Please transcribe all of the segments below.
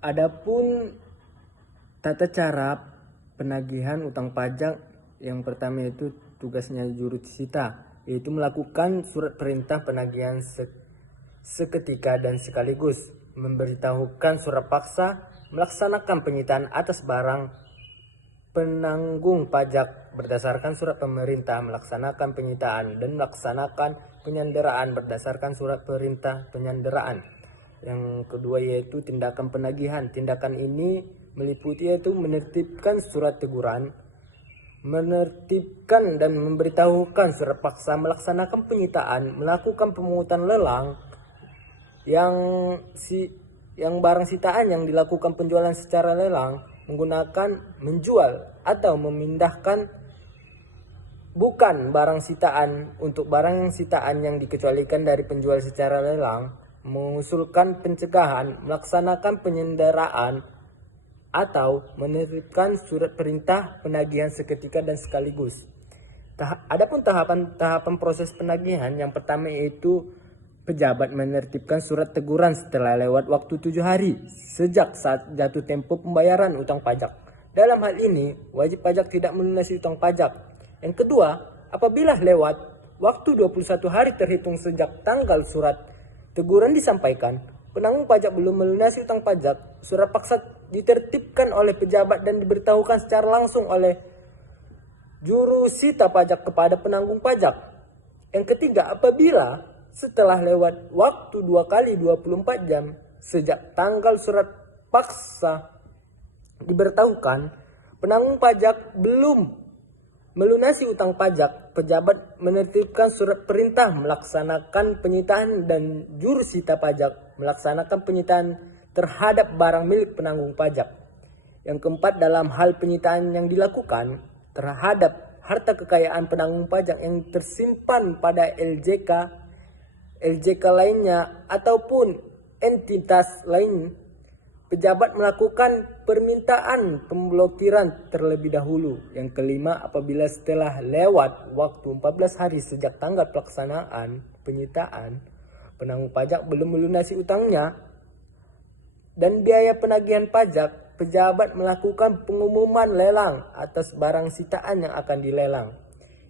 Adapun tata cara penagihan utang pajak, yang pertama yaitu tugasnya jurusita, yaitu melakukan surat perintah penagihan seketika dan sekaligus memberitahukan surat paksa, melaksanakan penyitaan atas barang penanggung pajak berdasarkan surat pemerintah, melaksanakan penyitaan dan melaksanakan penyanderaan berdasarkan surat perintah penyanderaan. Yang kedua yaitu tindakan penagihan. Tindakan ini meliputi yaitu menertibkan surat teguran, menertibkan dan memberitahukan surat paksa, melaksanakan penyitaan, melakukan pemungutan lelang yang barang sitaan yang dilakukan penjualan secara lelang menggunakan menjual atau memindahkan bukan barang sitaan untuk barang sitaan yang dikecualikan dari penjual secara lelang, mengusulkan pencegahan, melaksanakan penyanderaan atau menerbitkan surat perintah penagihan seketika dan sekaligus. Adapun tahapan proses penagihan, yang pertama yaitu pejabat menertibkan surat teguran setelah lewat waktu 7 hari sejak saat jatuh tempo pembayaran utang pajak. Dalam hal ini, wajib pajak tidak melunasi utang pajak. Yang kedua, apabila lewat waktu 21 hari terhitung sejak tanggal surat teguran disampaikan, penanggung pajak belum melunasi utang pajak, surat paksa ditertibkan oleh pejabat dan diberitahukan secara langsung oleh jurusita pajak kepada penanggung pajak. Yang ketiga, apabila setelah lewat waktu 2 kali 24 jam sejak tanggal surat paksa diberitahukan, penanggung pajak belum melunasi utang pajak, pejabat menertibkan surat perintah melaksanakan penyitaan dan jurusita pajak melaksanakan penyitaan terhadap barang milik penanggung pajak. Yang keempat, dalam hal penyitaan yang dilakukan terhadap harta kekayaan penanggung pajak yang tersimpan pada LJK lainnya ataupun entitas lain, pejabat melakukan permintaan pemblokiran terlebih dahulu. Yang kelima, apabila setelah lewat waktu 14 hari sejak tanggal pelaksanaan penyitaan, penanggung pajak belum melunasi utangnya dan biaya penagihan pajak, pejabat melakukan pengumuman lelang atas barang sitaan yang akan dilelang.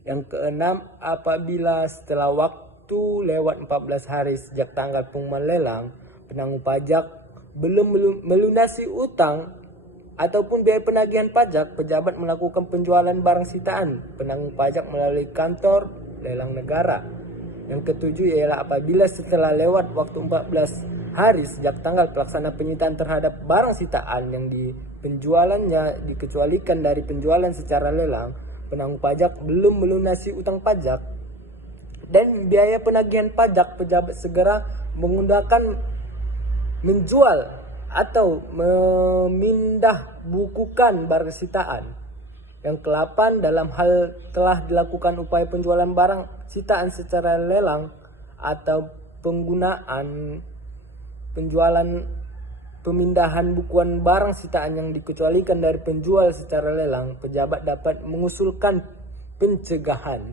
Yang keenam, apabila setelah waktu lewat 14 hari sejak tanggal pengumuman lelang, penanggung pajak belum melunasi utang ataupun biaya penagihan pajak, pejabat melakukan penjualan barang sitaan penanggung pajak melalui kantor lelang negara. Yang ketujuh ialah apabila setelah lewat waktu 14 hari sejak tanggal pelaksanaan penyitaan terhadap barang sitaan yang di penjualannya dikecualikan dari penjualan secara lelang, penanggung pajak belum melunasi utang pajak dan biaya penagihan pajak, pejabat segera menggunakan menjual atau memindah bukukan barang sitaan. Yang ke-8, dalam hal telah dilakukan upaya penjualan barang sitaan secara lelang atau penggunaan penjualan pemindahan bukuan barang sitaan yang dikecualikan dari penjual secara lelang, pejabat dapat mengusulkan pencegahan.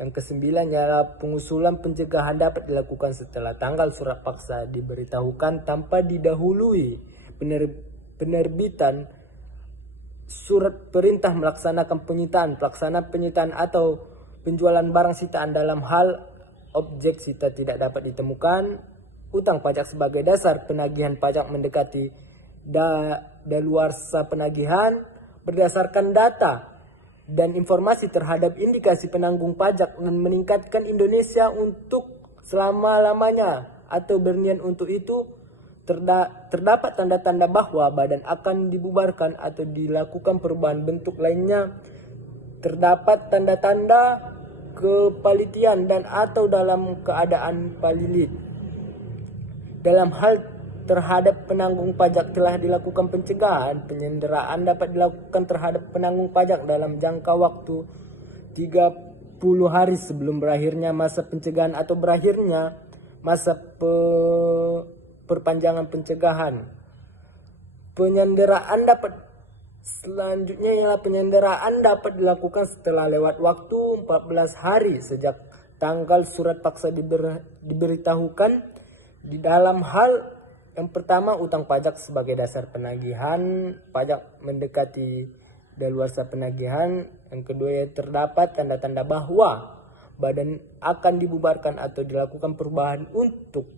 Yang ke-9 ialah pengusulan pencegahan dapat dilakukan setelah tanggal surat paksa diberitahukan tanpa didahului penerbitan surat perintah melaksanakan penyitaan, pelaksanaan penyitaan atau penjualan barang sitaan dalam hal objek sita tidak dapat ditemukan, utang pajak sebagai dasar penagihan pajak mendekati daluarsa penagihan berdasarkan data dan informasi terhadap indikasi penanggung pajak dan meningkatkan Indonesia untuk selama-lamanya atau berniat untuk itu, terdapat tanda-tanda bahwa badan akan dibubarkan atau dilakukan perubahan bentuk lainnya, terdapat tanda-tanda kepalitian dan atau dalam keadaan palilit. Dalam hal terhadap penanggung pajak telah dilakukan pencegahan, penyanderaan dapat dilakukan terhadap penanggung pajak dalam jangka waktu 30 hari sebelum berakhirnya masa pencegahan atau berakhirnya masa perpanjangan pencegahan. Penyanderaan dapat selanjutnya ialah penyanderaan dapat dilakukan setelah lewat waktu 14 hari sejak tanggal surat paksa diberitahukan. Di dalam hal Yang pertama, utang pajak sebagai dasar penagihan pajak mendekati daluarsa penagihan. Yang kedua, terdapat tanda-tanda bahwa badan akan dibubarkan atau dilakukan perubahan untuk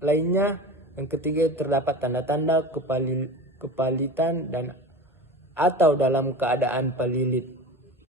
lainnya. Yang ketiga, terdapat tanda-tanda kepalitan dan atau dalam keadaan palilit.